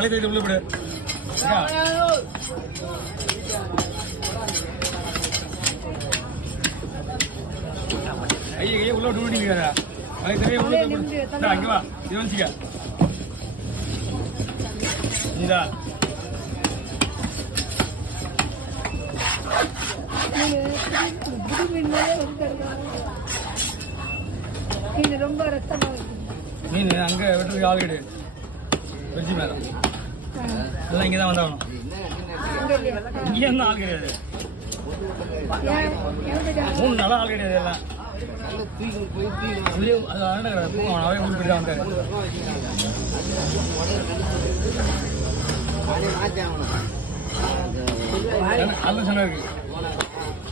பழைய தைத்து உள்ள விடு ஐயா உள்ள விட்டு விடுங்க பழைய தைய உள்ள அங்க வா இது வந்துக்க இந்தா ரொம்ப ரத்தமா மீன் அங்க வெட்டுறதுக்கு ஆள் கிடையாது வெஜ்ஜி மேல எல்லாம் இங்கதான் வந்தாகணும் இங்கே இருந்தா ஆள் கிடையாது 3 நாளா ஆள் கிடையாது எல்லாம் அது அண்ணன் கிடையாது போவான் அவரே உள்ள போயிட்டு வந்தாரு அது சொன்னா இருக்கு